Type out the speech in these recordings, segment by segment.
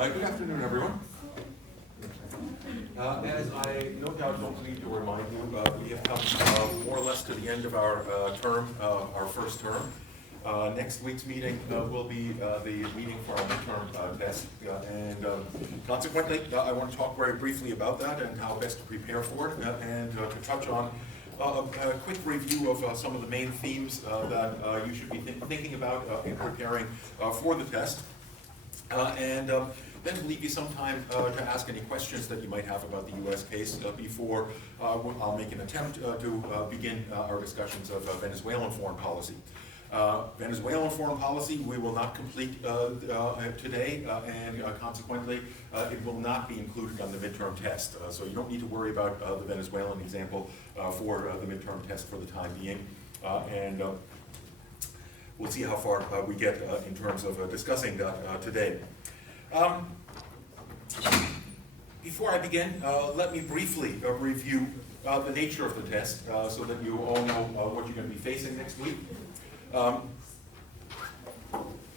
Good afternoon, everyone. As I no doubt don't need to remind you, we have come more or less to the end of our term, our first term. Next week's meeting will be the meeting for our midterm test, and consequently, I want to talk very briefly about that and how best to prepare for it, and to touch on a quick review of some of the main themes that you should be thinking about in preparing for the test. And then leave you some time to ask any questions that you might have about the U.S. case before I'll make an attempt to begin our discussions of Venezuelan foreign policy. Venezuelan foreign policy we will not complete today, and consequently it will not be included on the midterm test. So you don't need to worry about the Venezuelan example for the midterm test for the time being. And we'll see how far we get in terms of discussing that today. Before I begin, let me briefly review the nature of the test so that you all know what you're going to be facing next week. The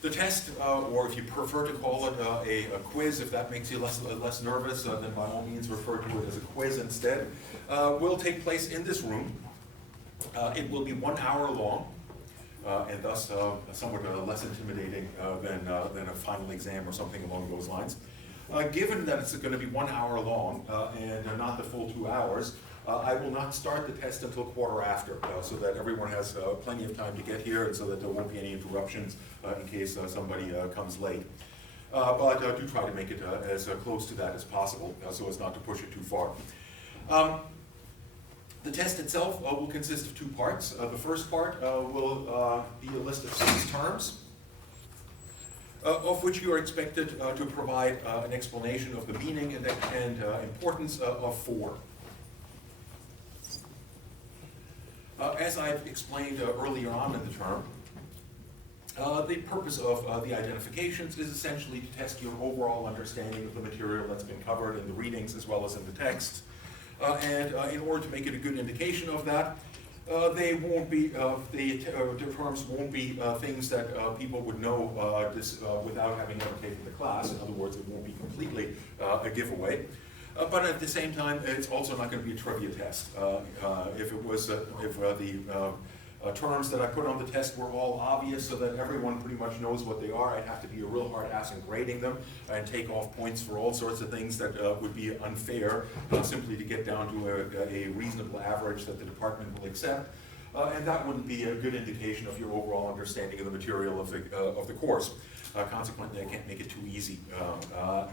test, or if you prefer to call it a quiz, if that makes you less nervous, then by all means refer to it as a quiz instead, will take place in this room. It will be 1 hour long. And thus somewhat less intimidating than a final exam or something along those lines. Given that it's going to be 1 hour long and not the full 2 hours, I will not start the test until quarter after, so that everyone has plenty of time to get here and so that there won't be any interruptions in case somebody comes late. But do try to make it as close to that as possible so as not to push it too far. The test itself will consist of 2 parts. The first part will be a list of 6 terms, of which you are expected to provide an explanation of the meaning and importance of 4. As I've explained earlier on in the term, the purpose of the identifications is essentially to test your overall understanding of the material that's been covered in the readings as well as in the text. And in order to make it a good indication of that, they won't be, the terms won't be things that people would know without having ever taken the class. In other words, it won't be completely a giveaway. But at the same time, it's also not going to be a trivia test. If the terms that I put on the test were all obvious so that everyone pretty much knows what they are, I'd have to be a real hard ass in grading them and take off points for all sorts of things that would be unfair simply to get down to a reasonable average that the department will accept. And that wouldn't be a good indication of your overall understanding of the material of the course. Consequently, I can't make it too easy.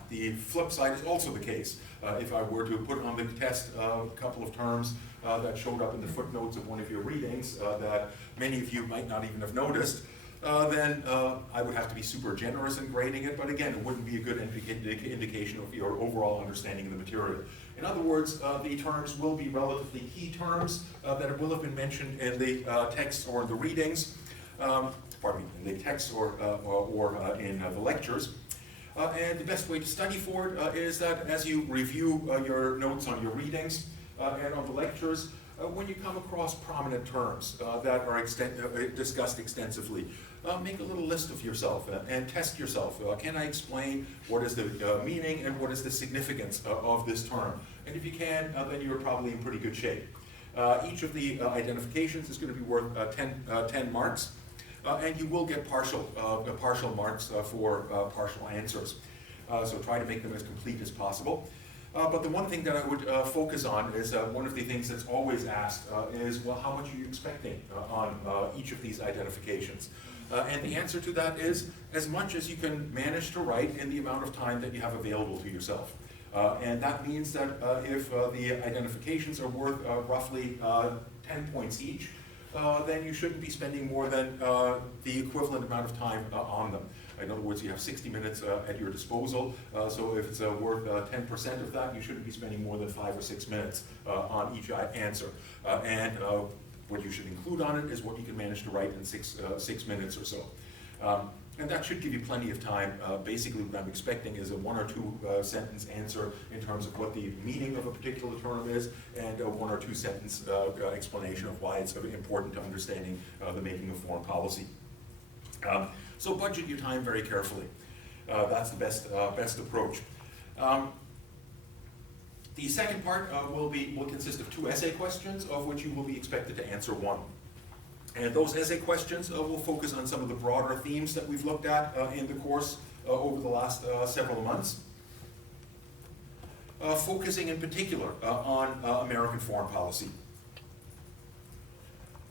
The flip side is also the case. If I were to put on the test a couple of terms that showed up in the footnotes of one of your readings that many of you might not even have noticed, then I would have to be super generous in grading it, but again, it wouldn't be a good indication of your overall understanding of the material. In other words, the terms will be relatively key terms that will have been mentioned in the text or in the readings, in the text or in the lectures. And the best way to study for it is that as you review your notes on your readings and on the lectures, when you come across prominent terms that are discussed extensively, make a little list of yourself and test yourself. Can I explain what is the meaning and what is the significance of this term? And if you can, then you're probably in pretty good shape. Each of the identifications is going to be worth 10 marks. And you will get partial marks for partial answers. So try to make them as complete as possible. But the one thing that I would focus on is one of the things that's always asked is, well, how much are you expecting on each of these identifications? And the answer to that is as much as you can manage to write in the amount of time that you have available to yourself. And that means that if the identifications are worth roughly 10 points each, then you shouldn't be spending more than the equivalent amount of time on them. In other words, you have 60 minutes at your disposal, so if it's worth 10% of that, you shouldn't be spending more than 5 or 6 minutes on each answer. And what you should include on it is what you can manage to write in 6 minutes or so. And that should give you plenty of time. Basically, what I'm expecting is a 1 or 2 sentence answer in terms of what the meaning of a particular term is, and a 1 or 2 sentence explanation of why it's important to understanding the making of foreign policy. So budget your time very carefully. That's the best approach. The second part will consist of 2 essay questions, of which you will be expected to answer 1. And those essay questions will focus on some of the broader themes that we've looked at in the course over the last several months, focusing in particular on American foreign policy.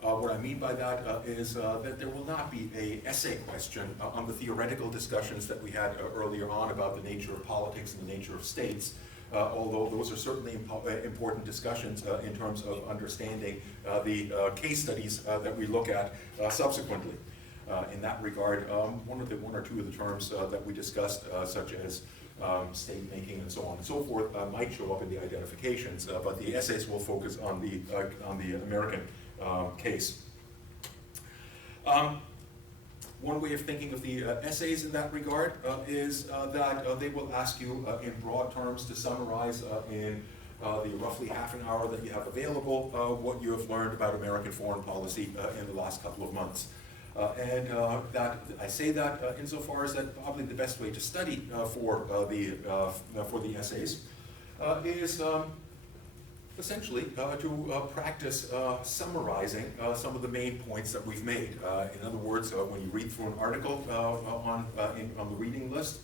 What I mean by that is that there will not be an essay question on the theoretical discussions that we had earlier on about the nature of politics and the nature of states, although those are certainly important discussions in terms of understanding the case studies that we look at subsequently. In that regard, one or two of the terms that we discussed, such as state making and so on and so forth, might show up in the identifications, but the essays will focus on the American case. One way of thinking of the essays in that regard is that they will ask you in broad terms to summarize in the roughly half an hour that you have available what you have learned about American foreign policy in the last couple of months. That I say that insofar as that probably the best way to study for the essays is essentially to practice summarizing some of the main points that we've made. In other words, when you read through an article on the reading list,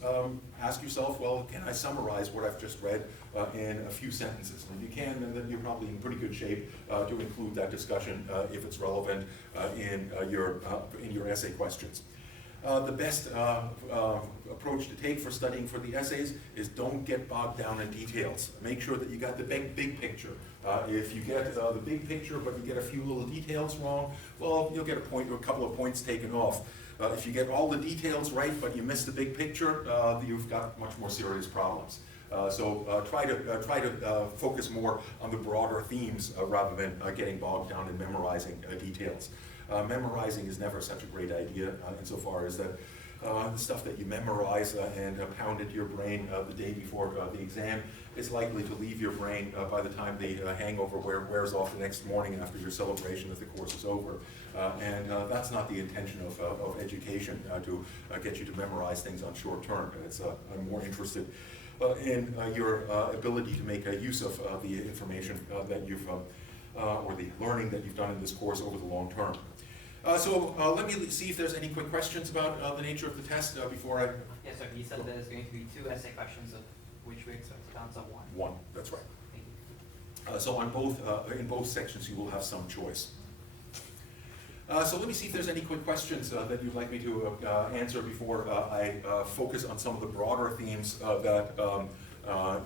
ask yourself, well, can I summarize what I've just read in a few sentences? And if you can, then you're probably in pretty good shape to include that discussion if it's relevant in your essay questions. The best approach to take for studying for the essays is don't get bogged down in details. Make sure that you got the big picture. If you get the big picture but you get a few little details wrong, well, you'll get a point or a couple of points taken off. If you get all the details right but you miss the big picture, you've got much more serious problems. So try to focus more on the broader themes rather than getting bogged down in memorizing details. Memorizing is never such a great idea insofar as that the stuff that you memorize and pound into your brain the day before the exam is likely to leave your brain by the time the hangover wears off the next morning after your celebration that the course is over. And that's not the intention of education, to get you to memorize things on short term. I'm more interested in your ability to make use of the information that you've or the learning that you've done in this course over the long term. So let me see if there's any quick questions about the nature of the test before I... Yes, sir. You said there's going to be 2 essay questions, of which we expect to answer 1. 1, that's right. Thank you. So on in both sections you will have some choice. So let me see if there's any quick questions that you'd like me to answer before I focus on some of the broader themes that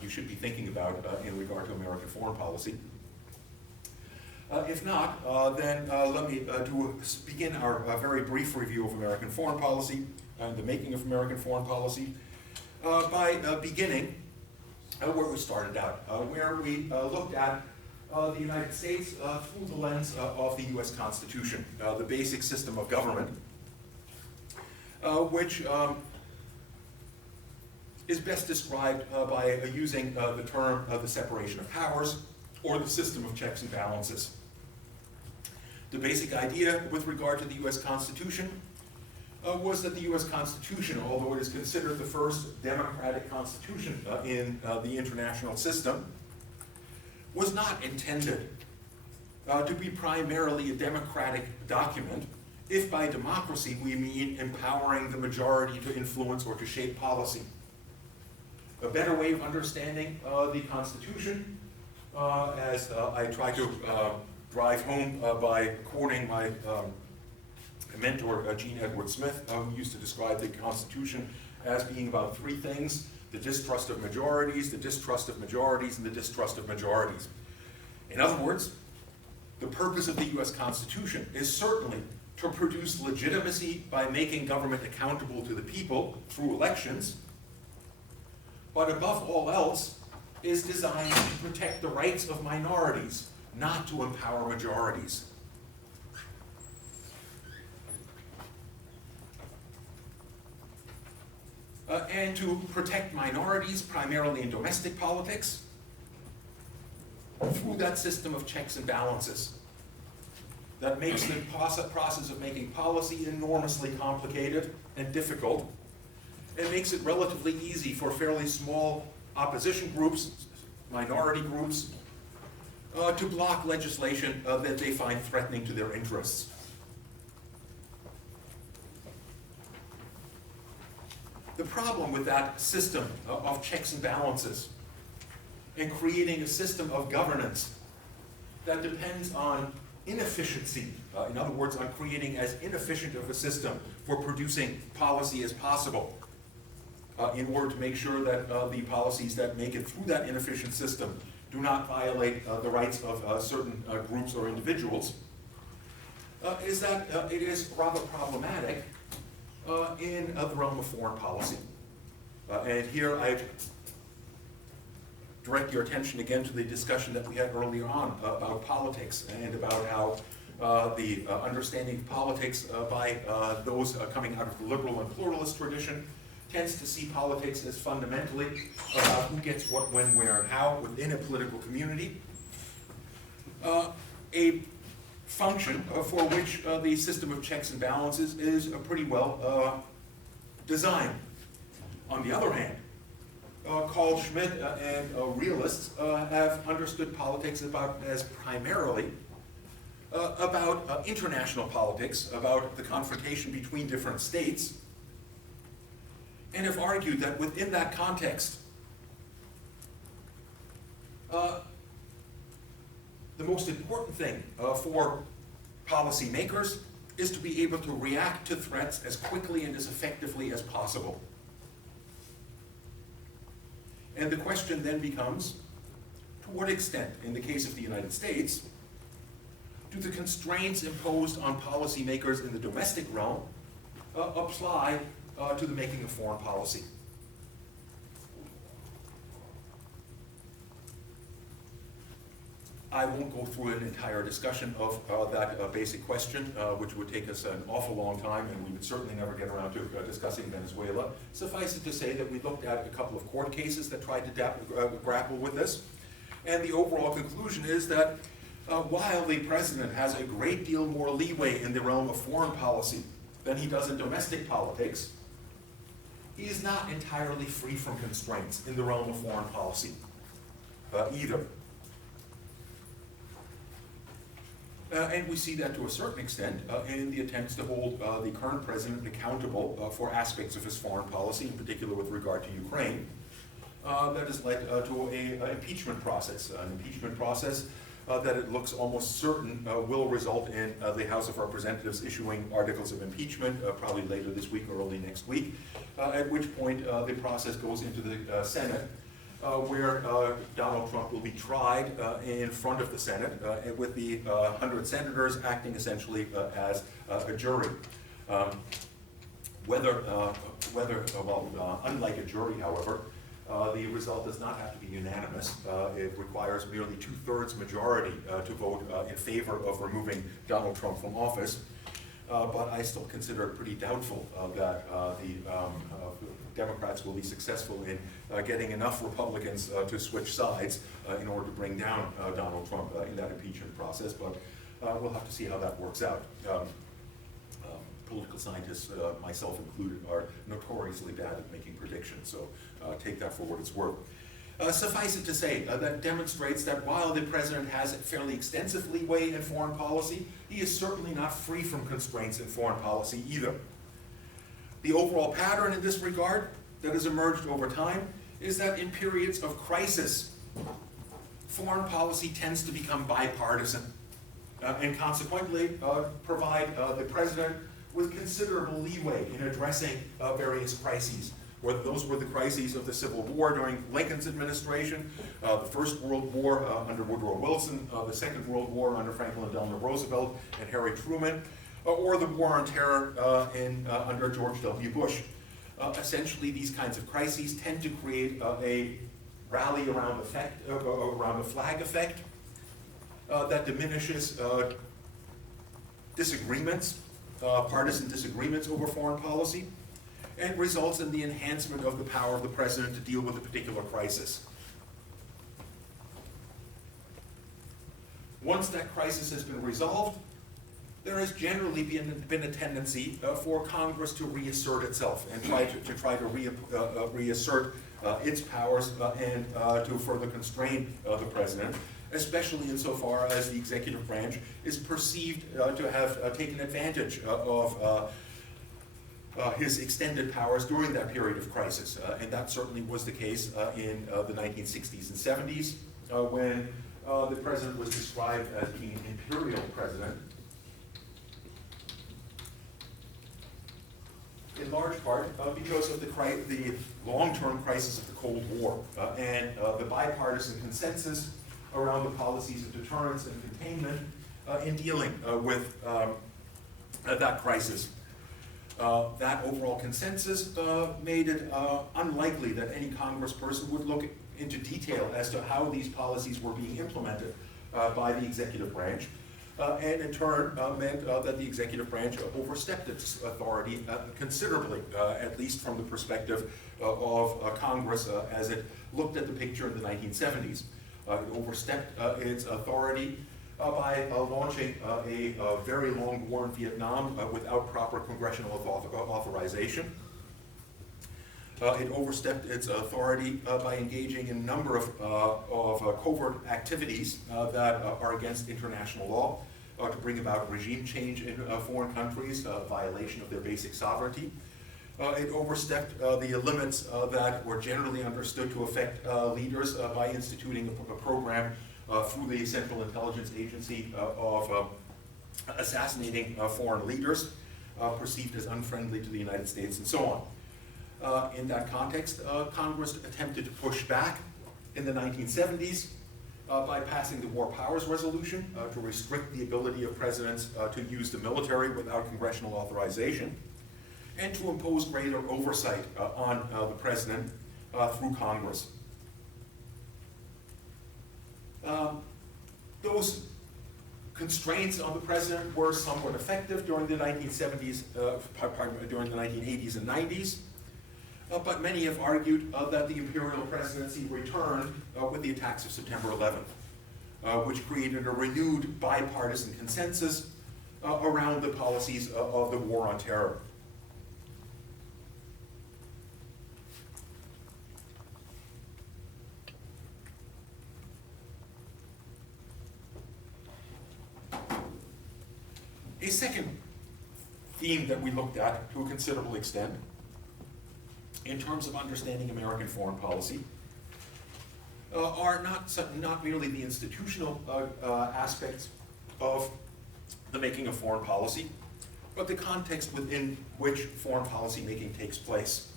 you should be thinking about in regard to American foreign policy. If not, then let me begin our very brief review of American foreign policy and the making of American foreign policy by beginning where we started out, where we looked at the United States through the lens of the U.S. Constitution, the basic system of government, which is best described by using the term the separation of powers or the system of checks and balances. The basic idea with regard to the U.S. Constitution was that the U.S. Constitution, although it is considered the first democratic constitution in the international system, was not intended to be primarily a democratic document, if by democracy we mean empowering the majority to influence or to shape policy. A better way of understanding the Constitution, as I try to drive home by quoting my mentor, Gene Edward Smith, who used to describe the Constitution as being about 3 things: the distrust of majorities, the distrust of majorities, and the distrust of majorities. In other words, the purpose of the U.S. Constitution is certainly to produce legitimacy by making government accountable to the people through elections, but above all else is designed to protect the rights of minorities, not to empower majorities. And to protect minorities, primarily in domestic politics, through that system of checks and balances that makes the process of making policy enormously complicated and difficult, and makes it relatively easy for fairly small opposition groups, minority groups, to block legislation that they find threatening to their interests. The problem with that system of checks and balances and creating a system of governance that depends on inefficiency, in other words, on creating as inefficient of a system for producing policy as possible, in order to make sure that the policies that make it through that inefficient system do not violate the rights of certain groups or individuals, is that it is rather problematic in the realm of foreign policy. And here I direct your attention again to the discussion that we had earlier on about politics and about how the understanding of politics by those coming out of the liberal and pluralist tradition tends to see politics as fundamentally about who gets what, when, where, and how within a political community. A function for which the system of checks and balances is pretty well designed. On the other hand, Carl Schmitt and realists have understood politics as primarily about international politics, about the confrontation between different states, and have argued that within that context, the most important thing for policymakers is to be able to react to threats as quickly and as effectively as possible. And the question then becomes, to what extent, in the case of the United States, do the constraints imposed on policymakers in the domestic realm apply to the making of foreign policy? I won't go through an entire discussion of that basic question, which would take us an awful long time, and we would certainly never get around to discussing Venezuela. Suffice it to say that we looked at a couple of court cases that tried to grapple with this, and the overall conclusion is that while the president has a great deal more leeway in the realm of foreign policy than he does in domestic politics, he is not entirely free from constraints in the realm of foreign policy either. And we see that to a certain extent in the attempts to hold the current president accountable for aspects of his foreign policy, in particular with regard to Ukraine, that has led to an impeachment process. An impeachment process that it looks almost certain will result in the House of Representatives issuing articles of impeachment, probably later this week or early next week, at which point the process goes into the Senate, where Donald Trump will be tried in front of the Senate with the 100 senators acting essentially as a jury. Unlike a jury, however, the result does not have to be unanimous. It requires merely 2/3 majority to vote in favor of removing Donald Trump from office. But I still consider it pretty doubtful that the Democrats will be successful in getting enough Republicans to switch sides in order to bring down Donald Trump in that impeachment process. But we'll have to see how that works out. Political scientists, myself included, are notoriously bad at making predictions, so take that for what it's worth. Suffice it to say, that demonstrates that while the president has fairly extensive leeway in foreign policy, he is certainly not free from constraints in foreign policy either. The overall pattern in this regard that has emerged over time is that in periods of crisis, foreign policy tends to become bipartisan and consequently provide the president with considerable leeway in addressing various crises. Whether those were the crises of the Civil War during Lincoln's administration, the First World War under Woodrow Wilson, the Second World War under Franklin Delano Roosevelt and Harry Truman, or the War on Terror under George W. Bush. Essentially, these kinds of crises tend to create a rally around a flag effect that diminishes disagreements, partisan disagreements over foreign policy, and results in the enhancement of the power of the president to deal with a particular crisis. Once that crisis has been resolved, there has generally been a tendency for Congress to reassert itself and try to reassert its powers and to further constrain the president, especially insofar as the executive branch is perceived to have taken advantage of his extended powers during that period of crisis. And that certainly was the case in the 1960s and 70s, when the president was described as being an imperial president, in large part because of the long-term crisis of the Cold War and the bipartisan consensus around the policies of deterrence and containment in dealing with that crisis. That overall consensus made it unlikely that any congressperson would look into detail as to how these policies were being implemented by the executive branch, and in turn meant that the executive branch overstepped its authority considerably, at least from the perspective of Congress as it looked at the picture in the 1970s. It overstepped its authority by launching a very long war in Vietnam without proper congressional authorization. It overstepped its authority by engaging in a number of covert activities that are against international law to bring about regime change in foreign countries, violation of their basic sovereignty. It overstepped the limits that were generally understood to affect leaders by instituting a program through the Central Intelligence Agency of assassinating foreign leaders perceived as unfriendly to the United States and so on. In that context, Congress attempted to push back in the 1970s by passing the War Powers Resolution to restrict the ability of presidents to use the military without congressional authorization, and to impose greater oversight on the president through Congress. Those constraints on the president were somewhat effective during the 1970s, during the 1980s and 90s. But many have argued that the imperial presidency returned with the attacks of September 11th, which created a renewed bipartisan consensus around the policies of the war on terror. A second theme that we looked at to a considerable extent in terms of understanding American foreign policy are not merely the institutional aspects of the making of foreign policy, but the context within which foreign policy making takes place.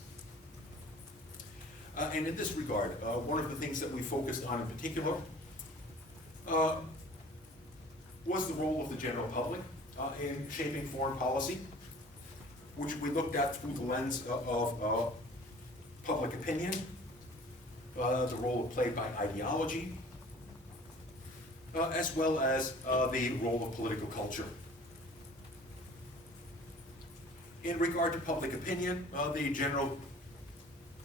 And in this regard, one of the things that we focused on in particular was the role of the general public in shaping foreign policy, which we looked at through the lens of public opinion, the role played by ideology, as well as the role of political culture. In regard to public opinion, the general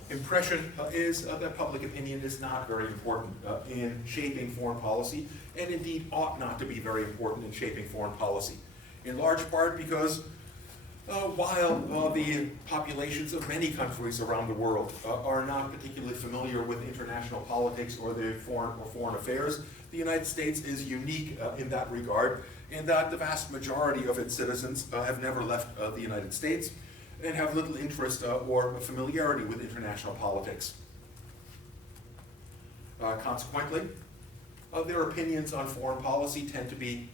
impression is that public opinion is not very important in shaping foreign policy, and indeed ought not to be very important in shaping foreign policy. In large part because while the populations of many countries around the world are not particularly familiar with international politics or foreign affairs, the United States is unique in that regard, in that the vast majority of its citizens have never left the United States and have little interest or familiarity with international politics. Consequently, their opinions on foreign policy tend to be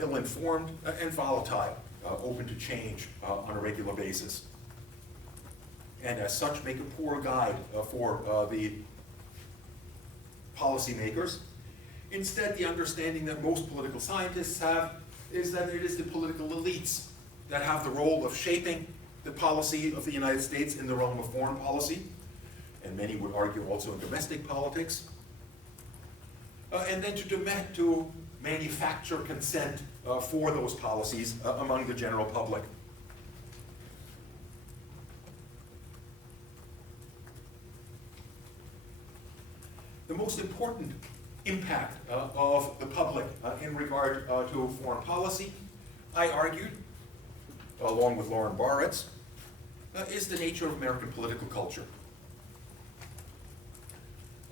ill-informed and volatile, open to change on a regular basis, and as such make a poor guide for the policymakers. Instead, the understanding that most political scientists have is that it is the political elites that have the role of shaping the policy of the United States in the realm of foreign policy, and many would argue also in domestic politics, and then to manufacture consent for those policies among the general public. The most important impact of the public in regard to foreign policy, I argued, along with Lauren Baritz, is the nature of American political culture.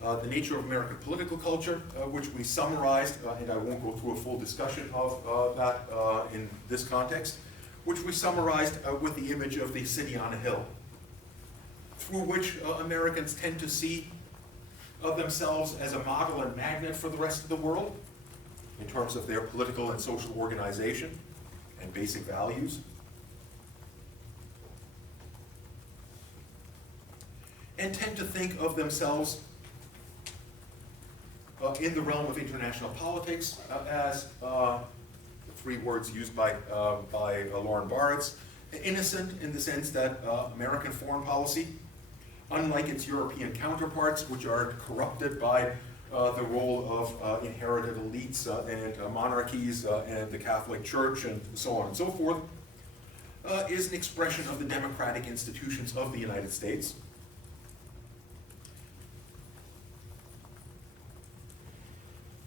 The nature of American political culture, which we summarized, and I won't go through a full discussion of that in this context, which we summarized with the image of the city on a hill, through which Americans tend to see themselves as a model and magnet for the rest of the world in terms of their political and social organization and basic values. And tend to think of themselves in the realm of international politics as the three words used by Lauren Baritz, innocent in the sense that American foreign policy, unlike its European counterparts, which are corrupted by the role of inherited elites and monarchies and the Catholic Church and so on and so forth, is an expression of the democratic institutions of the United States.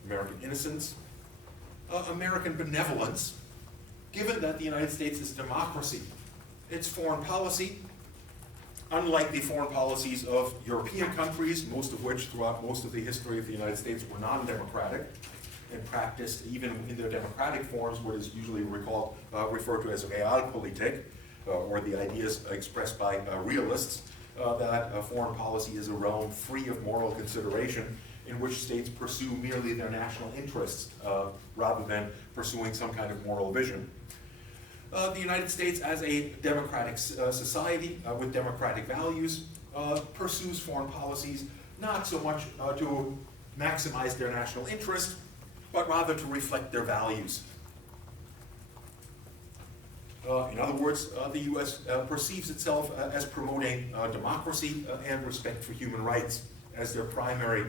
American innocence, American benevolence, given that the United States is a democracy. Its foreign policy, unlike the foreign policies of European countries, most of which throughout most of the history of the United States were non-democratic and practiced, even in their democratic forms, what is usually referred to as realpolitik, or the ideas expressed by realists, that foreign policy is a realm free of moral consideration, in which states pursue merely their national interests rather than pursuing some kind of moral vision. The United States, as a democratic society with democratic values, pursues foreign policies not so much to maximize their national interest, but rather to reflect their values. In other words, the U.S. Perceives itself as promoting democracy and respect for human rights as their primary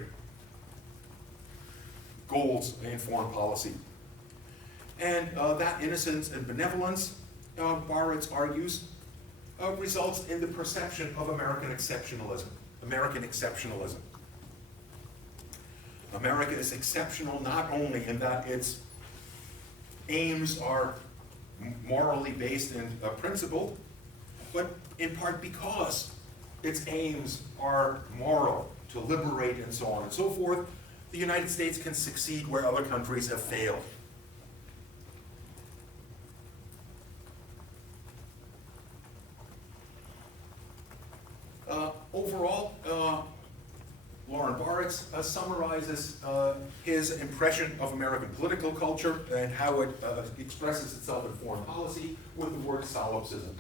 goals in foreign policy. And that innocence and benevolence, Baritz argues, results in the perception of American exceptionalism. American exceptionalism. America is exceptional not only in that its aims are morally based and principled, but in part because its aims are moral, to liberate and so on and so forth. The United States can succeed where other countries have failed. Overall, Lauren Baritz summarizes his impression of American political culture and how it expresses itself in foreign policy with the word solipsism,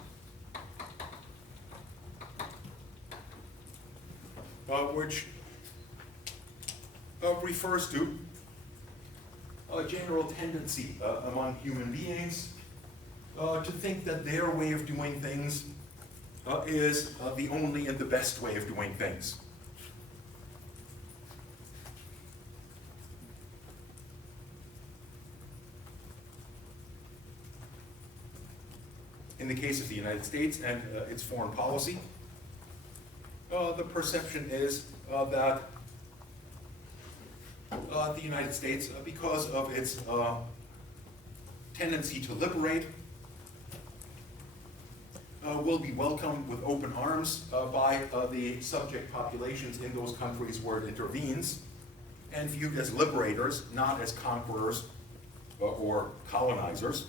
which refers to a general tendency among human beings to think that their way of doing things is the only and the best way of doing things. In the case of the United States and its foreign policy, the perception is that the United States, because of its tendency to liberate, will be welcomed with open arms by the subject populations in those countries where it intervenes, and viewed as liberators, not as conquerors or colonizers.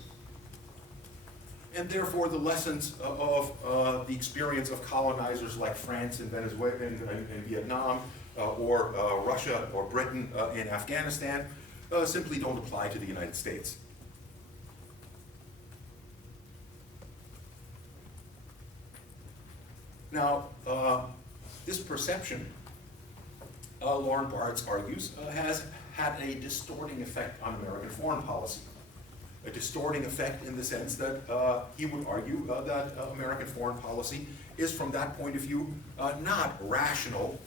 And therefore, the lessons of the experience of colonizers like France and Venezuela and Vietnam, or Russia or Britain in Afghanistan, simply don't apply to the United States. Now, this perception, Lauren Baritz argues, has had a distorting effect on American foreign policy. A distorting effect in the sense that he would argue that American foreign policy is, from that point of view, not rational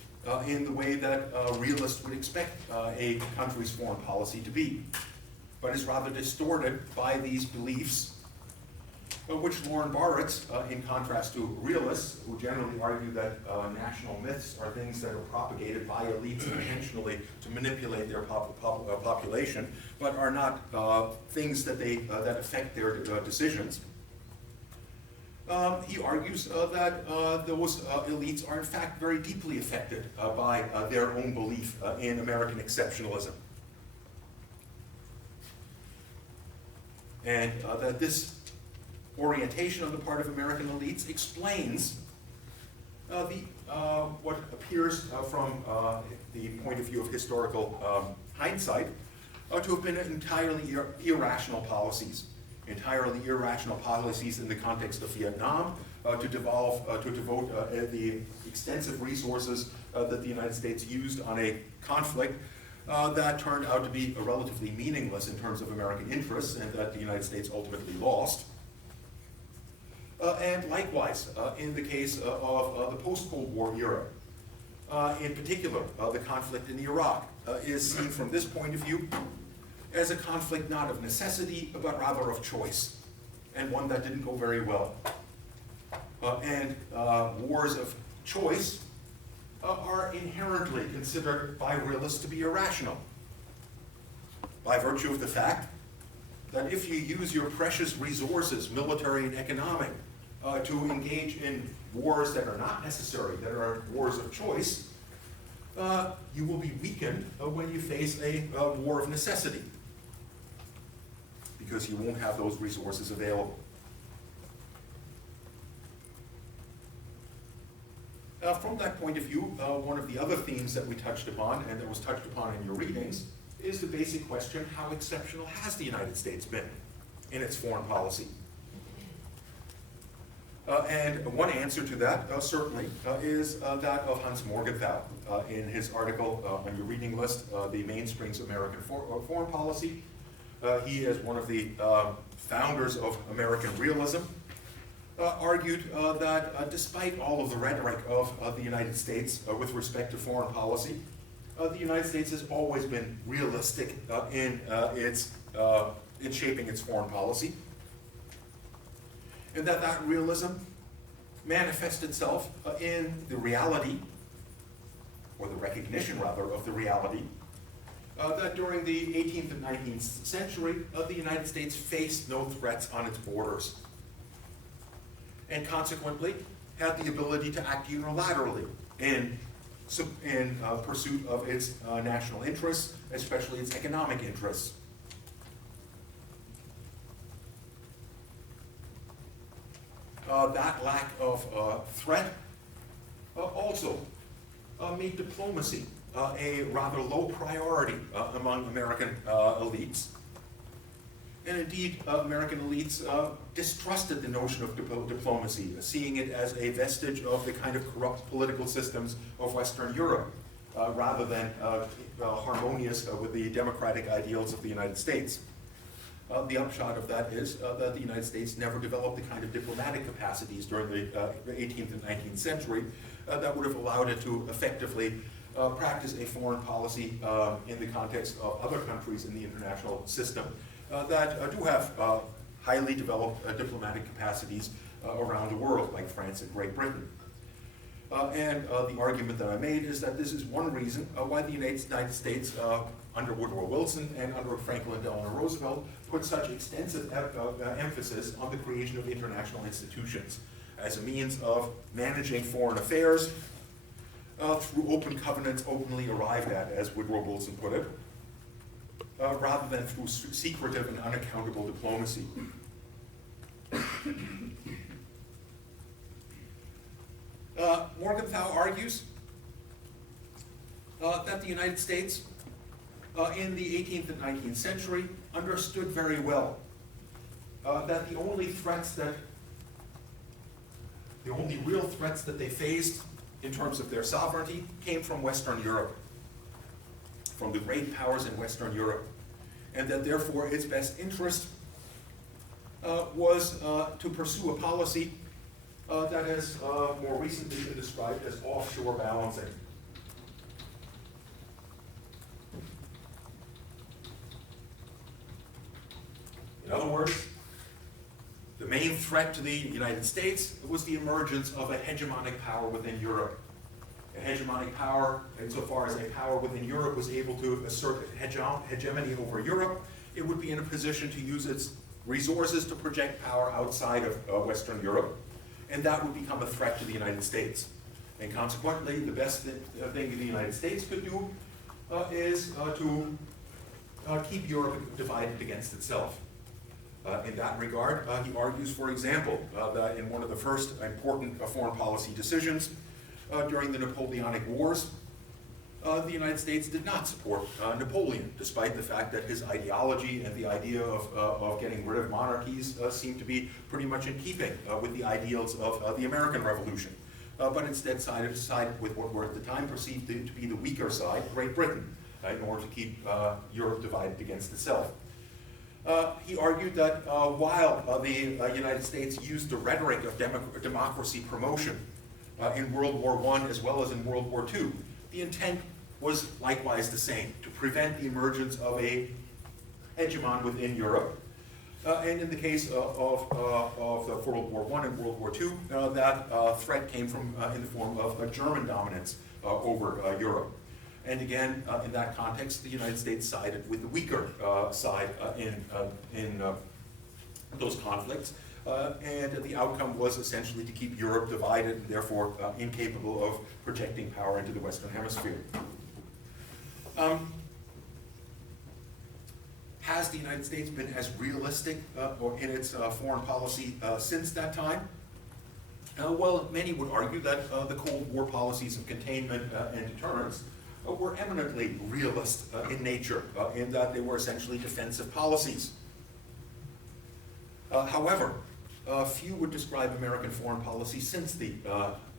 in the way that realists would expect a country's foreign policy to be, but is rather distorted by these beliefs which Lauren Baritz, in contrast to realists, who generally argue that national myths are things that are propagated by elites intentionally to manipulate their population, but are not things that affect their decisions. He argues that those elites are in fact very deeply affected by their own belief in American exceptionalism. And that this orientation on the part of American elites explains what appears from the point of view of historical hindsight to have been entirely irrational policies. Entirely irrational policies in the context of Vietnam to devote the extensive resources that the United States used on a conflict that turned out to be relatively meaningless in terms of American interests and that the United States ultimately lost. And likewise, in the case of the post-Cold War era, in particular, the conflict in Iraq is seen from this point of view as a conflict not of necessity, but rather of choice, and one that didn't go very well. And wars of choice are inherently considered by realists to be irrational, by virtue of the fact that if you use your precious resources, military and economic, to engage in wars that are not necessary, that are wars of choice, you will be weakened when you face a war of necessity, because you won't have those resources available. From that point of view, one of the other themes that we touched upon, and that was touched upon in your readings, is the basic question, how exceptional has the United States been in its foreign policy? And one answer to that, certainly, is that of Hans Morgenthau. In his article on your reading list, The Mainsprings of American Foreign Policy, he, as one of the founders of American realism, argued that despite all of the rhetoric of the United States with respect to foreign policy, the United States has always been realistic in shaping its foreign policy, and that realism manifests itself in the reality, or the recognition rather, of the reality that during the 18th and 19th century, the United States faced no threats on its borders, and consequently had the ability to act unilaterally in pursuit of its national interests, especially its economic interests. That lack of threat also made diplomacy a rather low priority among American elites. And indeed, American elites distrusted the notion of diplomacy, seeing it as a vestige of the kind of corrupt political systems of Western Europe, rather than harmonious with the democratic ideals of the United States. The upshot of that is that the United States never developed the kind of diplomatic capacities during the 18th and 19th century that would have allowed it to effectively practice a foreign policy in the context of other countries in the international system that do have highly developed diplomatic capacities around the world, like France and Great Britain. And the argument that I made is that this is one reason why the United States, under Woodrow Wilson and under Franklin Delano Roosevelt, put such extensive emphasis on the creation of international institutions as a means of managing foreign affairs through open covenants openly arrived at, as Woodrow Wilson put it, rather than through secretive and unaccountable diplomacy. Morgenthau argues that the United States in the 18th and 19th century understood very well that the only real threats that they faced in terms of their sovereignty came from Western Europe, from the great powers in Western Europe, and that therefore its best interest was to pursue a policy that has more recently been described as offshore balancing. In other words, the main threat to the United States was the emergence of a hegemonic power within Europe. A hegemonic power, insofar as a power within Europe was able to assert hegemony over Europe, it would be in a position to use its resources to project power outside of Western Europe, and that would become a threat to the United States. And consequently, the best thing the United States could do is to keep Europe divided against itself. In that regard, he argues, for example, that in one of the first important foreign policy decisions during the Napoleonic Wars, the United States did not support Napoleon, despite the fact that his ideology and the idea of getting rid of monarchies seemed to be pretty much in keeping with the ideals of the American Revolution. But instead sided with what were at the time perceived to be the weaker side, Great Britain, in order to keep Europe divided against itself. He argued that while the United States used the rhetoric of democracy promotion in World War I as well as in World War II, the intent was likewise the same, to prevent the emergence of a hegemon within Europe. And in the case of World War I and World War II, that threat came from in the form of German dominance over Europe. And again, in that context, the United States sided with the weaker side in those conflicts. And the outcome was essentially to keep Europe divided and therefore incapable of projecting power into the Western Hemisphere. Has the United States been as realistic or in its foreign policy since that time? Well, many would argue that the Cold War policies of containment and deterrence were eminently realist in nature, in that they were essentially defensive policies. However, few would describe American foreign policy since the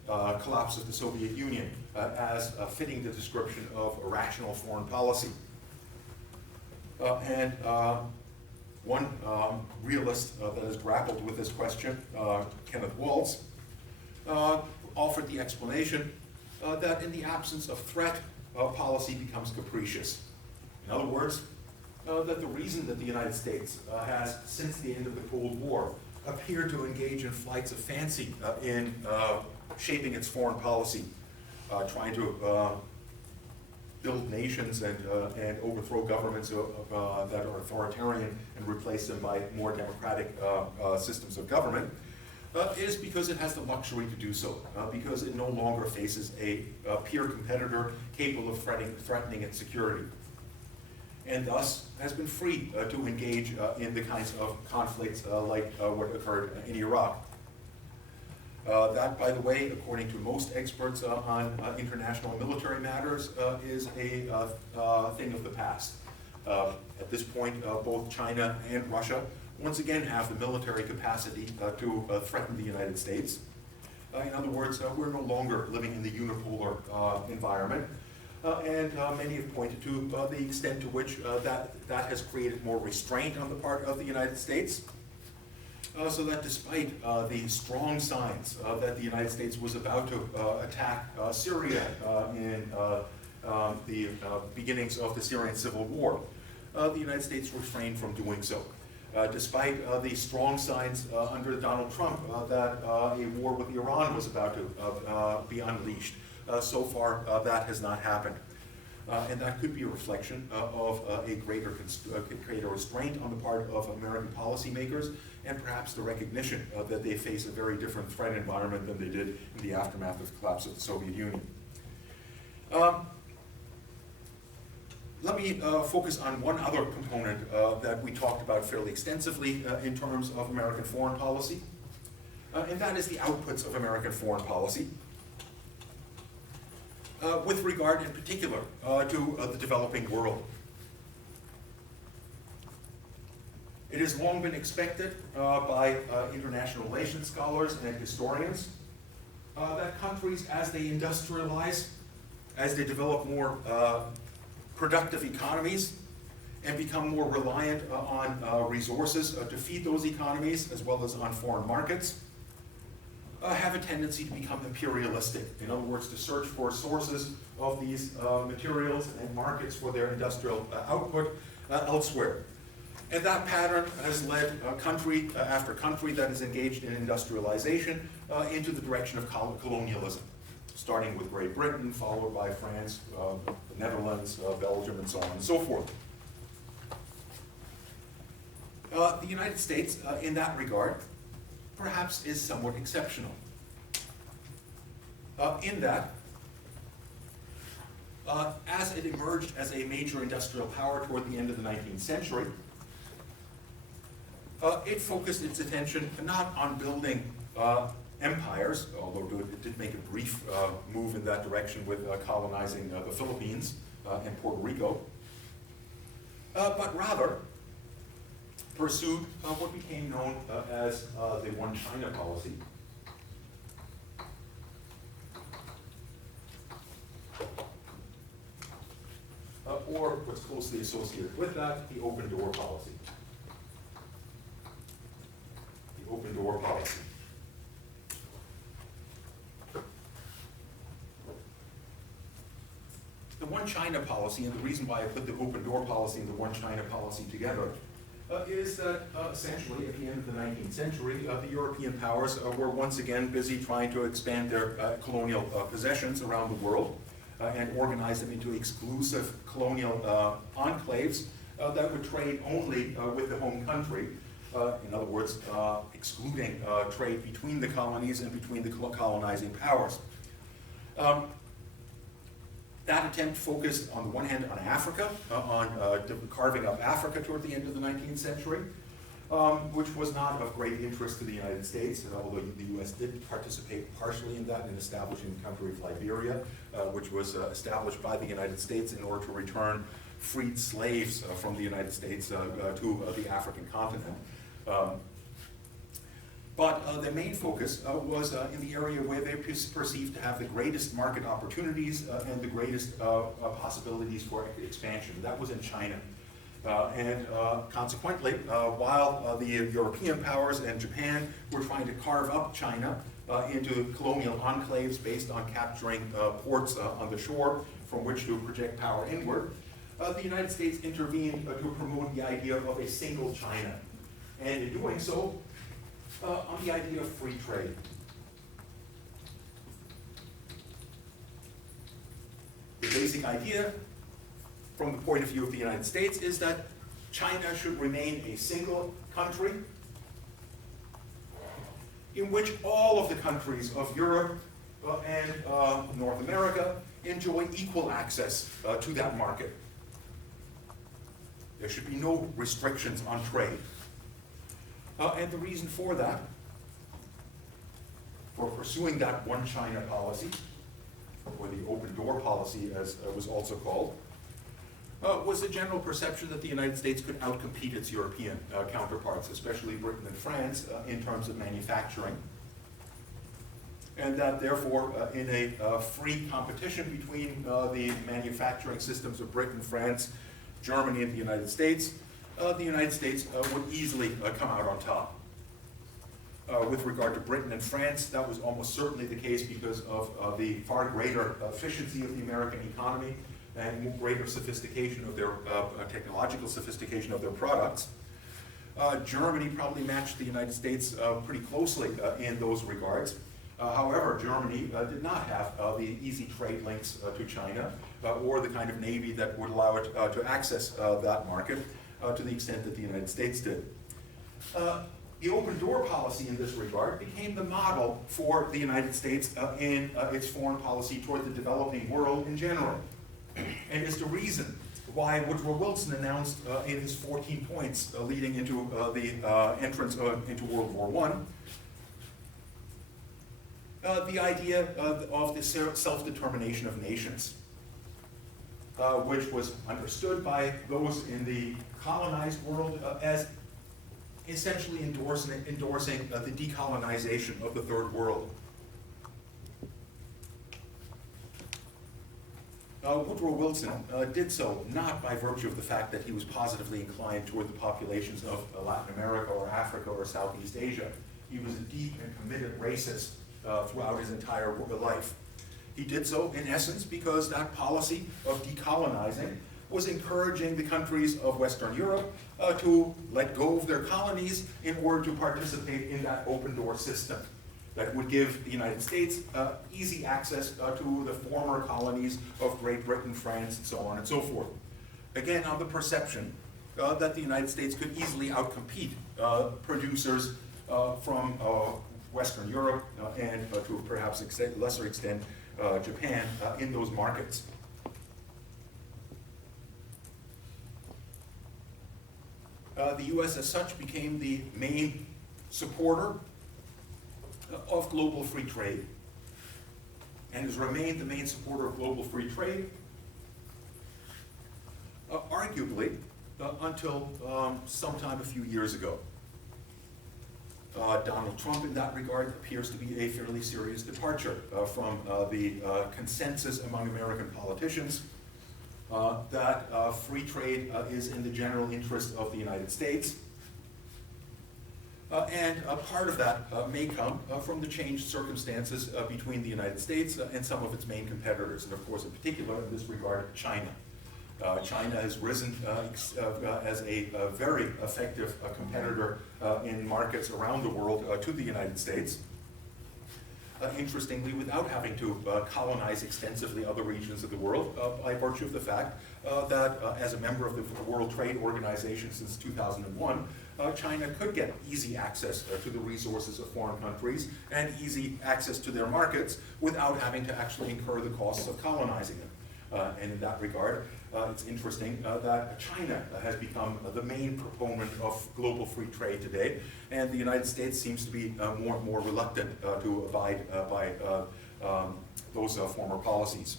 collapse of the Soviet Union as fitting the description of a rational foreign policy. And one realist that has grappled with this question, Kenneth Waltz, offered the explanation that in the absence of threat, policy becomes capricious. In other words, that the reason that the United States has, since the end of the Cold War, appeared to engage in flights of fancy in shaping its foreign policy, trying to build nations and overthrow governments that are authoritarian and replace them by more democratic systems of government, is because it has the luxury to do so, because it no longer faces a peer competitor capable of threatening its security, and thus has been free to engage in the kinds of conflicts like what occurred in Iraq. That, by the way, according to most experts on international military matters, is a thing of the past. At this point, both China and Russia once again have the military capacity to threaten the United States. In other words, we're no longer living in the unipolar environment. And many have pointed to the extent to which that has created more restraint on the part of the United States. So that despite the strong signs that the United States was about to attack Syria in the beginnings of the Syrian civil war, the United States refrained from doing so. Despite the strong signs under Donald Trump that a war with Iran was about to be unleashed, so far that has not happened. And that could be a reflection of a greater restraint on the part of American policymakers, and perhaps the recognition that they face a very different threat environment than they did in the aftermath of the collapse of the Soviet Union. Let me focus on one other component that we talked about fairly extensively in terms of American foreign policy, and that is the outputs of American foreign policy, with regard in particular to the developing world. It has long been expected by international relations scholars and historians that countries, as they industrialize, as they develop more productive economies and become more reliant on resources to feed those economies, as well as on foreign markets, have a tendency to become imperialistic. In other words, to search for sources of these materials and markets for their industrial output elsewhere. And that pattern has led country after country that is engaged in industrialization into the direction of colonialism, starting with Great Britain, followed by France, the Netherlands, Belgium, and so on and so forth. The United States, in that regard, perhaps is somewhat exceptional. In that, as it emerged as a major industrial power toward the end of the 19th century, it focused its attention not on building empires, although it did make a brief move in that direction with colonizing the Philippines and Puerto Rico, but rather pursued what became known as the One China policy. Or what's closely associated with that, the open door policy. The open door policy. The One China policy, and the reason why I put the open door policy and the One China policy together, is that essentially at the end of the 19th century, the European powers were once again busy trying to expand their colonial possessions around the world and organize them into exclusive colonial enclaves that would trade only with the home country. In other words, excluding trade between the colonies and between the colonizing powers. That attempt focused on the one hand on Africa, on carving up Africa toward the end of the 19th century, which was not of great interest to the United States, although the US did participate partially in that in establishing the country of Liberia, which was established by the United States in order to return freed slaves from the United States to the African continent. But their main focus was in the area where they perceived to have the greatest market opportunities and the greatest possibilities for expansion. That was in China. And consequently, while the European powers and Japan were trying to carve up China into colonial enclaves based on capturing ports on the shore from which to project power inward, the United States intervened to promote the idea of a single China. And in doing so, on the idea of free trade. The basic idea, from the point of view of the United States, is that China should remain a single country in which all of the countries of Europe and North America enjoy equal access to that market. There should be no restrictions on trade. And the reason for that, for pursuing that One China policy, or the open door policy as it was also called, was a general perception that the United States could outcompete its European counterparts, especially Britain and France, in terms of manufacturing. And that therefore, in a free competition between the manufacturing systems of Britain, France, Germany, and the United States would easily come out on top. With regard to Britain and France, that was almost certainly the case because of the far greater efficiency of the American economy and greater sophistication of their technological sophistication of their products. Germany probably matched the United States pretty closely in those regards. However, Germany did not have the easy trade links to China or the kind of navy that would allow it to access that market to the extent that the United States did. The open door policy in this regard became the model for the United States in its foreign policy toward the developing world in general. And is the reason why Woodrow Wilson announced in his 14 points leading into the entrance into World War I, the idea of the self-determination of nations, which was understood by those in the colonized world as essentially endorsing the decolonization of the Third World. Woodrow Wilson did so not by virtue of the fact that he was positively inclined toward the populations of Latin America or Africa or Southeast Asia. He was a deep and committed racist throughout his entire life. He did so, in essence, because that policy of decolonizing was encouraging the countries of Western Europe to let go of their colonies in order to participate in that open door system that would give the United States easy access to the former colonies of Great Britain, France, and so on and so forth. Again, on the perception that the United States could easily outcompete producers from Western Europe and to perhaps lesser extent Japan in those markets. The US as such became the main supporter of global free trade and has remained the main supporter of global free trade, arguably until sometime a few years ago. Donald Trump in that regard appears to be a fairly serious departure from the consensus among American politicians that free trade is in the general interest of the United States. And part of that may come from the changed circumstances between the United States and some of its main competitors, and of course in particular in this regard China. China has risen as a very effective competitor in markets around the world to the United States. Interestingly, without having to colonize extensively other regions of the world, by virtue of the fact that as a member of the World Trade Organization since 2001, China could get easy access to the resources of foreign countries and easy access to their markets without having to actually incur the costs of colonizing them. And in that regard, it's interesting that China has become the main proponent of global free trade today, and the United States seems to be more and more reluctant to abide by those former policies.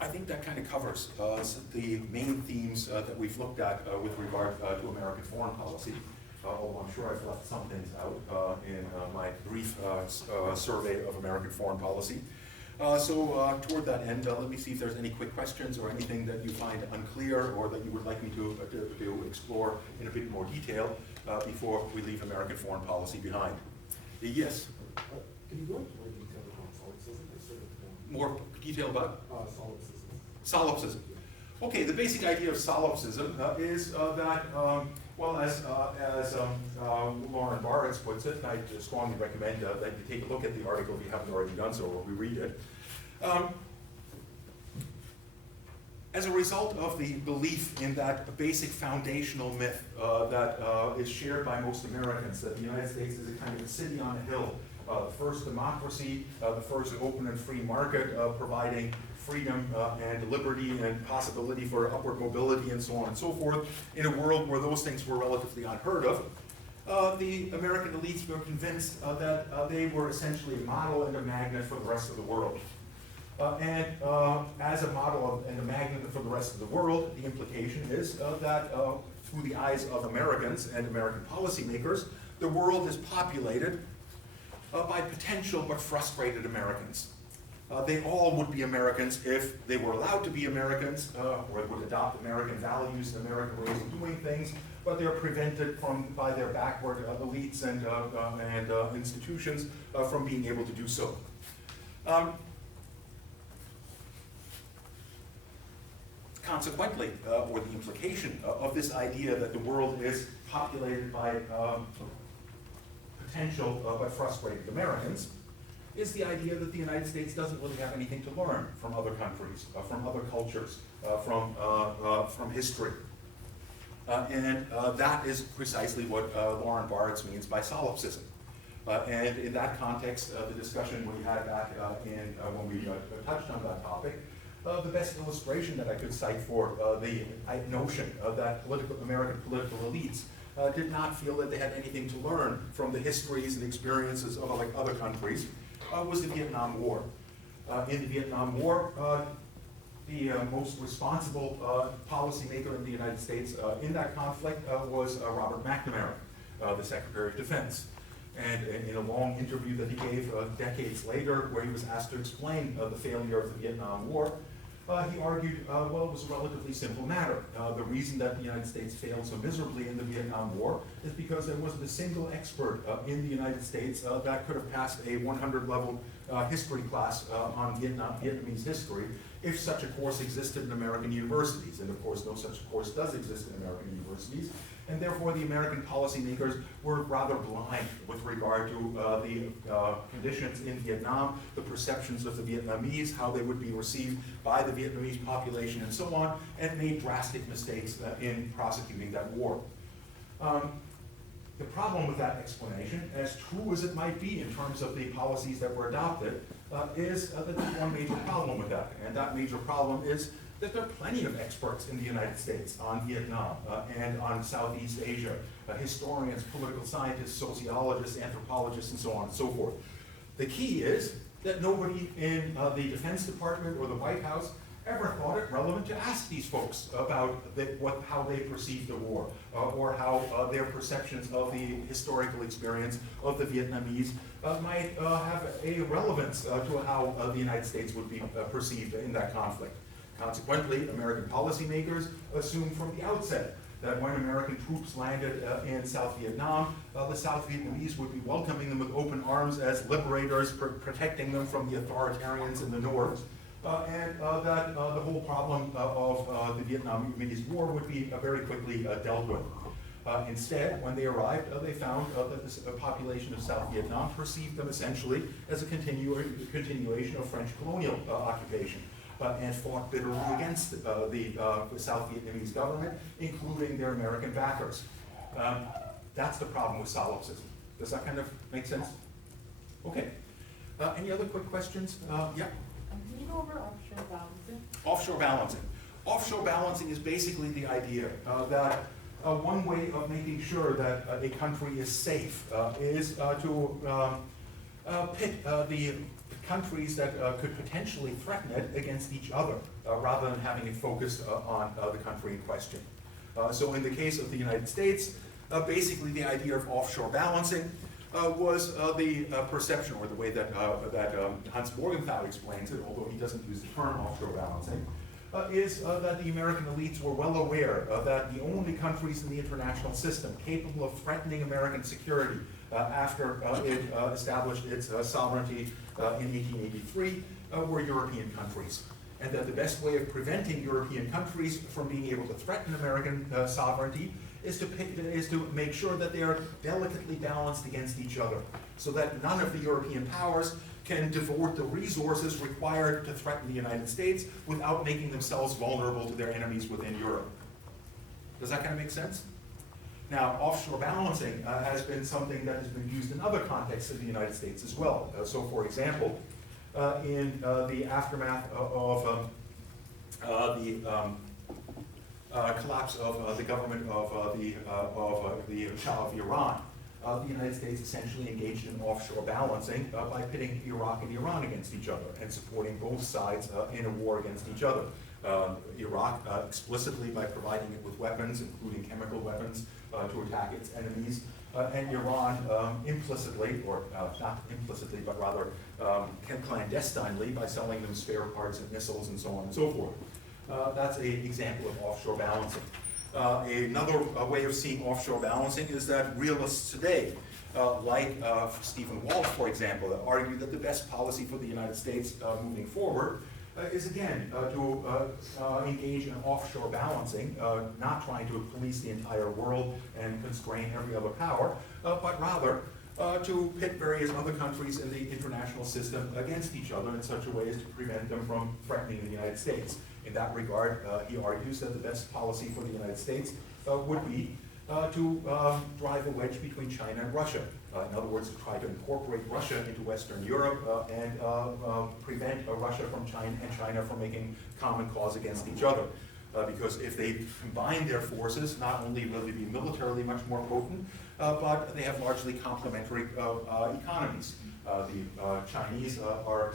I think that kind of covers the main themes that we've looked at with regard to American foreign policy. Although I'm sure I've left some things out in my brief survey of American foreign policy. So toward that end, let me see if there's any quick questions or anything that you find unclear or that you would like me to explore in a bit more detail before we leave American foreign policy behind. Yes? Can you go into more detail about solipsism? More detail about? Solipsism. Solipsism. Okay, the basic idea of solipsism is that, well, as Lauren Barretts puts it, and I strongly recommend that you take a look at the article if you haven't already done so, or reread it. As a result of the belief in that basic foundational myth that is shared by most Americans, that the United States is a kind of a city on a hill, the first democracy, the first open and free market, providing freedom and liberty and possibility for upward mobility and so on and so forth, in a world where those things were relatively unheard of, the American elites were convinced that they were essentially a model and a magnet for the rest of the world. And as a model and a magnet for the rest of the world, the implication is that through the eyes of Americans and American policymakers, the world is populated by potential but frustrated Americans. They all would be Americans if they were allowed to be Americans, or would adopt American values and American ways of doing things, but they're prevented by their backward elites and institutions from being able to do so. Consequently, or the implication of this idea that the world is populated by potential but frustrated Americans, is the idea that the United States doesn't really have anything to learn from other countries, from other cultures, from history. And that is precisely what Lauren Barretts means by solipsism. And in that context, the discussion we had back when we touched on that topic, the best illustration that I could cite for the notion of that American political elites did not feel that they had anything to learn from the histories and experiences of other countries was the Vietnam War. In the Vietnam War, the most responsible policymaker in the United States in that conflict was Robert McNamara, the Secretary of Defense. And in a long interview that he gave decades later, where he was asked to explain the failure of the Vietnam War, he argued, well, it was a relatively simple matter. The reason that the United States failed so miserably in the Vietnam War is because there wasn't a single expert in the United States that could have passed a 100-level history class on Vietnamese history if such a course existed in American universities. And of course, no such course does exist in American universities. And therefore, the American policymakers were rather blind with regard to the conditions in Vietnam, the perceptions of the Vietnamese, how they would be received by the Vietnamese population, and so on, and made drastic mistakes in prosecuting that war. The problem with that explanation, as true as it might be in terms of the policies that were adopted, is that there's one major problem with that. And that major problem is that there are plenty of experts in the United States on Vietnam and on Southeast Asia, historians, political scientists, sociologists, anthropologists, and so on and so forth. The key is that nobody in the Defense Department or the White House ever thought it relevant to ask these folks about how they perceived the war or how their perceptions of the historical experience of the Vietnamese might have a relevance to how the United States would be perceived in that conflict. Consequently, American policymakers assumed from the outset that when American troops landed in South Vietnam, the South Vietnamese would be welcoming them with open arms as liberators, protecting them from the authoritarians in the north, and that the whole problem of the Vietnamese War would be very quickly dealt with. Instead, when they arrived, they found that the population of South Vietnam perceived them essentially as a continuation of French colonial occupation. And fought bitterly against the South Vietnamese government, including their American backers. That's the problem with solipsism. Does that kind of make sense? Okay. Any other quick questions? Yeah? Can you go over offshore balancing? Offshore balancing. Offshore balancing is basically the idea that one way of making sure that a country is safe is to pit the countries that could potentially threaten it against each other, rather than having it focused on the country in question. So in the case of the United States, basically the idea of offshore balancing was the perception, or the way that Hans Morgenthau explains it, although he doesn't use the term offshore balancing, is that the American elites were well aware that the only countries in the international system capable of threatening American security after it established its sovereignty in 1883 were European countries. And that the best way of preventing European countries from being able to threaten American sovereignty is to make sure that they are delicately balanced against each other, so that none of the European powers can devote the resources required to threaten the United States without making themselves vulnerable to their enemies within Europe. Does that kind of make sense? Now, offshore balancing has been something that has been used in other contexts of the United States as well. So, for example, in the aftermath of the collapse of the government of the Shah of Iran, the United States essentially engaged in offshore balancing by pitting Iraq and Iran against each other and supporting both sides in a war against each other. Iraq explicitly by providing it with weapons, including chemical weapons, to attack its enemies, and Iran implicitly, or not implicitly, but rather clandestinely by selling them spare parts and missiles and so on and so forth. That's an example of offshore balancing. Another way of seeing offshore balancing is that realists today, like Stephen Walsh, for example, argue that the best policy for the United States moving forward is again to engage in offshore balancing, not trying to police the entire world and constrain every other power, but rather to pit various other countries in the international system against each other in such a way as to prevent them from threatening the United States. In that regard, he argues that the best policy for the United States would be to drive a wedge between China and Russia. In other words, to try to incorporate Russia into Western Europe and prevent Russia from China from making common cause against each other. Because if they combine their forces, not only will they be militarily much more potent, but they have largely complementary economies. The Chinese are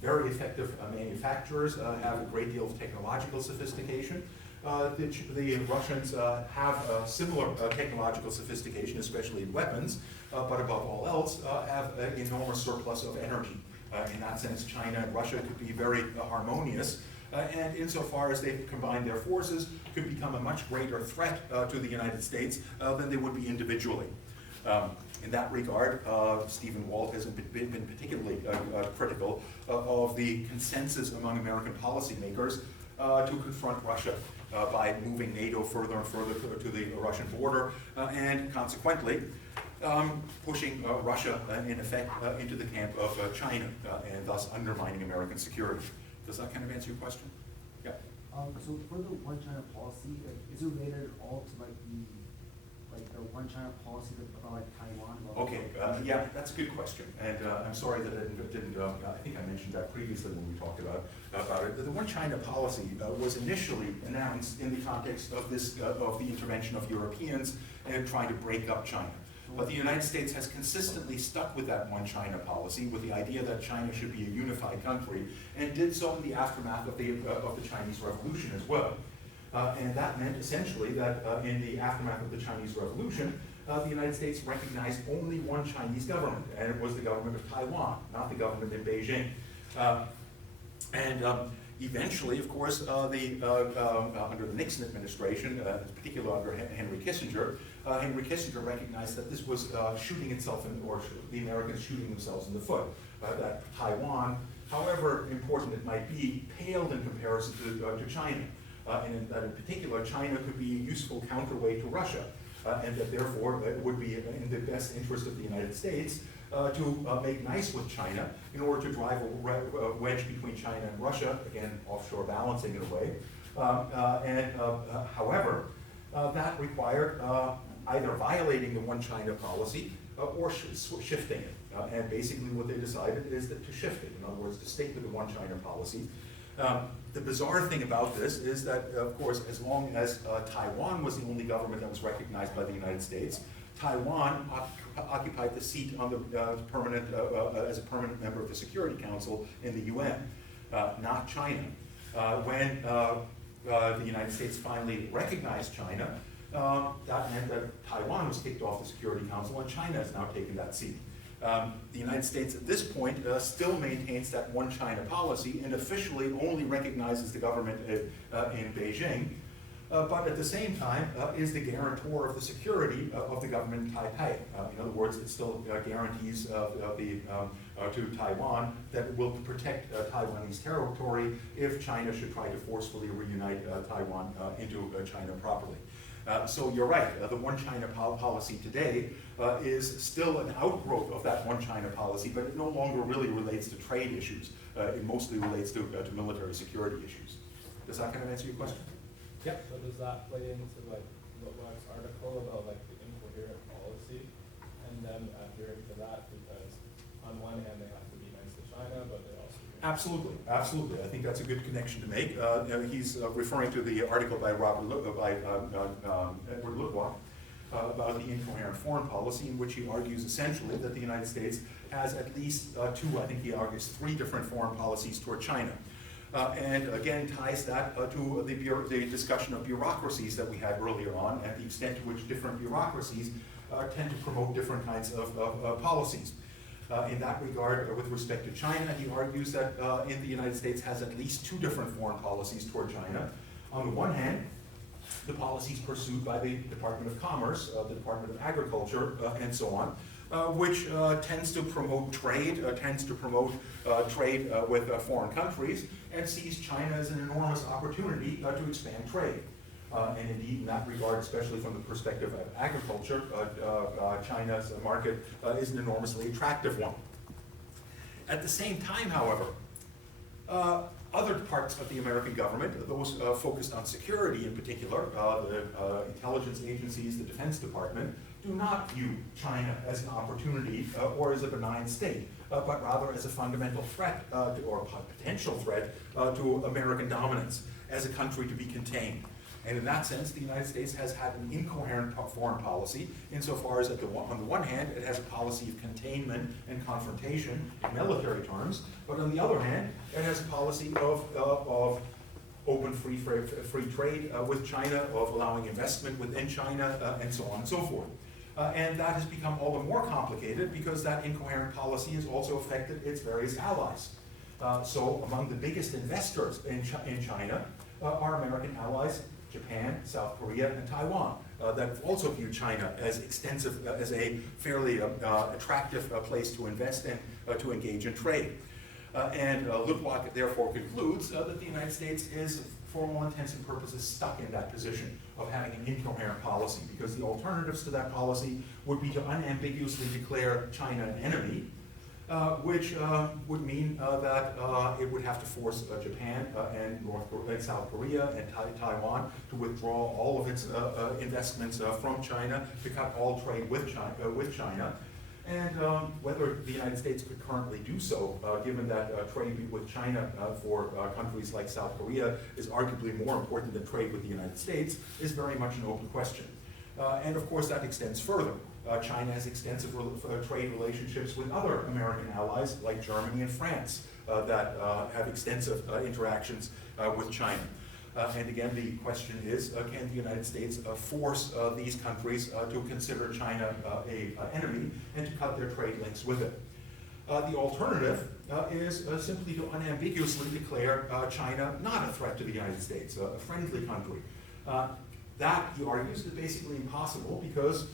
very effective manufacturers, have a great deal of technological sophistication. The Russians have similar technological sophistication, especially in weapons, but above all else, have an enormous surplus of energy. In that sense, China and Russia could be very harmonious, and insofar as they combine their forces, could become a much greater threat to the United States than they would be individually. In that regard, Stephen Walt has been particularly critical of the consensus among American policymakers to confront Russia by moving NATO further and further to the Russian border, and consequently pushing Russia, in effect, into the camp of China, and thus undermining American security. Does that kind of answer your question? Yeah. So for the one China policy, like, is it related at all to like the one China policy about like Taiwan? Okay, yeah, that's a good question, and I'm sorry that I didn't I think I mentioned that previously when we talked about it. The one China policy was initially announced in the context of of the intervention of Europeans and trying to break up China. But the United States has consistently stuck with that one China policy, with the idea that China should be a unified country, and did so in the aftermath of the Chinese Revolution as well. And that meant essentially that in the aftermath of the Chinese Revolution, the United States recognized only one Chinese government, and it was the government of Taiwan, not the government in Beijing. Eventually, of course, under the Nixon administration, in particular under Henry Kissinger recognized that this was shooting itself in, or the Americans shooting themselves in the foot. That Taiwan, however important it might be, paled in comparison to China. And that in particular, China could be a useful counterweight to Russia, and that therefore it would be in the best interest of the United States to make nice with China in order to drive a wedge between China and Russia, again, offshore balancing in a way. However, that required either violating the one China policy or shifting it. And basically what they decided is that to shift it, in other words, to stick with the one China policy. The bizarre thing about this is that, of course, as long as Taiwan was the only government that was recognized by the United States, Taiwan occupied the seat on the as a permanent member of the Security Council in the UN, not China. When the United States finally recognized China, that meant that Taiwan was kicked off the Security Council, and China has now taken that seat. The United States at this point still maintains that one China policy and officially only recognizes the government in Beijing, but at the same time is the guarantor of the security of the government in Taipei. In other words, it still guarantees to Taiwan that it will protect Taiwanese territory if China should try to forcefully reunite Taiwan into China properly. So you're right, the one China policy today is still an outgrowth of that one China policy, but it no longer really relates to trade issues. It mostly relates to military security issues. Does that kind of answer your question? Yeah. So does that play into like Whitlock's article about like the incoherent policy and them adhering to that, because on one hand they have to be nice to China, but they also Absolutely, absolutely. I think that's a good connection to make. He's referring to the article by Edward Luttwak about the incoherent foreign policy, in which he argues essentially that the United States has at least two, I think he argues, three different foreign policies toward China. And again ties that to the discussion of bureaucracies that we had earlier on, and the extent to which different bureaucracies tend to promote different kinds of policies. In that regard, with respect to China, he argues that the United States has at least two different foreign policies toward China. On the one hand, the policies pursued by the Department of Commerce, the Department of Agriculture, and so on, which tends to promote trade, with foreign countries, and sees China as an enormous opportunity to expand trade. And indeed, in that regard, especially from the perspective of agriculture, China's market is an enormously attractive one. At the same time, however, other parts of the American government, those focused on security in particular, the intelligence agencies, the Defense Department, do not view China as an opportunity or as a benign state, but rather as a fundamental threat or potential threat to American dominance as a country to be contained. And in that sense, the United States has had an incoherent foreign policy, insofar as on the one hand, it has a policy of containment and confrontation in military terms, but on the other hand, it has a policy of open free trade with China, of allowing investment within China, and so on and so forth. And that has become all the more complicated because that incoherent policy has also affected its various allies. So among the biggest investors in China are American allies, Japan, South Korea, and Taiwan, that also view China as extensive, as a fairly attractive place to invest in, to engage in trade. And Luttwak therefore concludes that the United States is, for all intents and purposes, stuck in that position of having an incoherent policy, because the alternatives to that policy would be to unambiguously declare China an enemy, which would mean that it would have to force Japan and South Korea and Taiwan to withdraw all of its investments from China, to cut all trade with China. And whether the United States could currently do so, given that trade with China for countries like South Korea is arguably more important than trade with the United States, is very much an open question. And of course that extends further. China has extensive trade relationships with other American allies like Germany and France that have extensive interactions with China. And again, the question is, can the United States force these countries to consider China an enemy and to cut their trade links with it? The alternative is simply to unambiguously declare China not a threat to the United States, a friendly country. That, he argues, is basically impossible because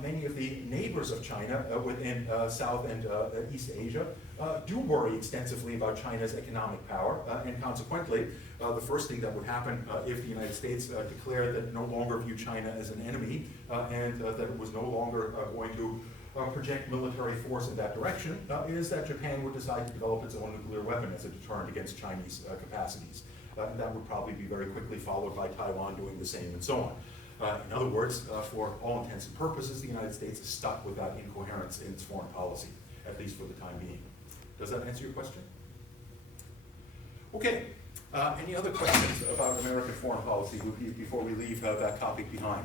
many of the neighbors of China within South and East Asia do worry extensively about China's economic power, and consequently, the first thing that would happen if the United States declared that it no longer viewed China as an enemy and that it was no longer going to project military force in that direction is that Japan would decide to develop its own nuclear weapon as a deterrent against Chinese capacities. And that would probably be very quickly followed by Taiwan doing the same and so on. In other words, for all intents and purposes, the United States is stuck with that incoherence in its foreign policy, at least for the time being. Does that answer your question? Okay. Any other questions about American foreign policy before we leave that topic behind?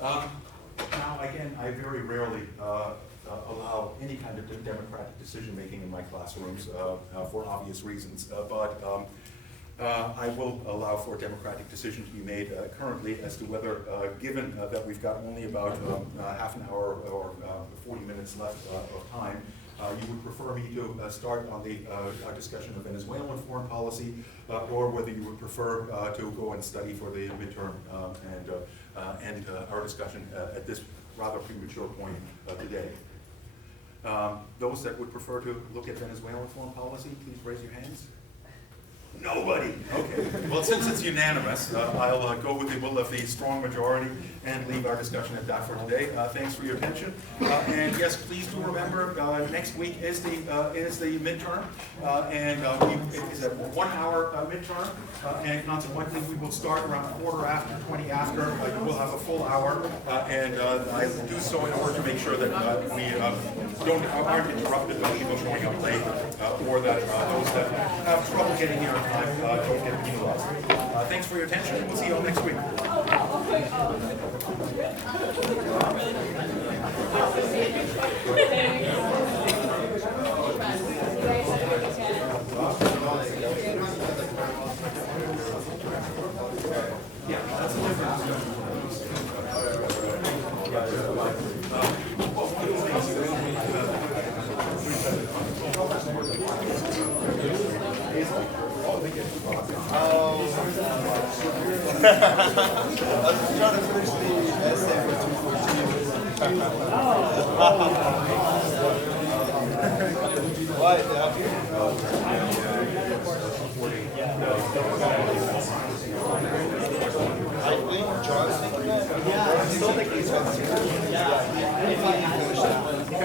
Now, again, I very rarely allow any kind of democratic decision-making in my classrooms for obvious reasons, but I will allow for a democratic decision to be made currently as to whether, given that we've got only about half an hour or 40 minutes left of time, you would prefer me to start on the discussion of Venezuelan foreign policy, or whether you would prefer to go and study for the midterm and end our discussion at this rather premature point today. Those that would prefer to look at Venezuelan foreign policy, please raise your hands. Nobody. Okay. Well, since it's unanimous, I'll go with the will of the strong majority and leave our discussion at that for today. Thanks for your attention. And yes, please do remember, next week is the midterm, and it is a 1 hour midterm, and consequently we will start around 20 after. You will have a full hour, and I will do so in order to make sure that we aren't interrupted by people showing up late, or that those that have trouble getting here on time don't get penalized. Thanks for your attention. We'll see you all next week. Yeah, that's a difference. I was trying to finish the essay for 214. Why? I think John's thinking that. Yeah, I still think he's going to.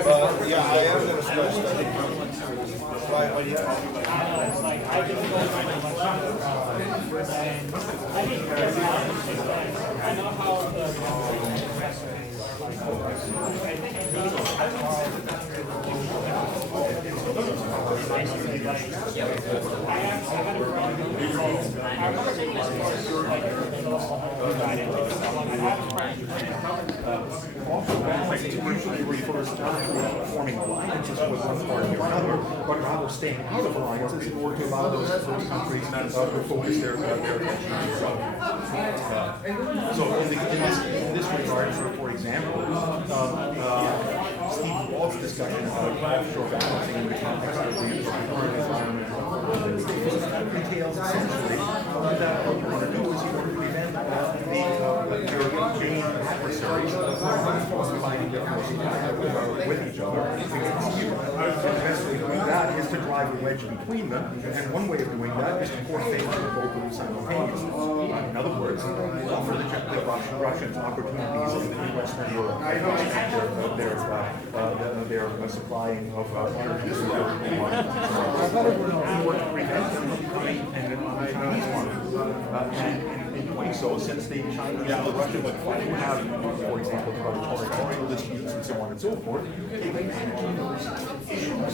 But yeah, I am going to start studying. Why do you I know how Also, forming alliances with one party or another, but rather staying out of alliances in order to allow those countries to focus their attention on so in this regard, for example, Steve Wald's discussion about offshore balancing in the context of the current environment entails essentially that what you want to do is you want to prevent your main adversaries from fighting their forces with each other against you. The best way of doing that is to drive a wedge between them, and one way of doing that is to force favor to both of them simultaneously. In other words, offer the Russians opportunities in Western Europe. They're supplying of energy to their market in order to prevent them from becoming dependent on the Chinese market. And in doing so, since the Chinese and the Russians have, for example, territorial disputes and so on and so forth, take advantage of those issues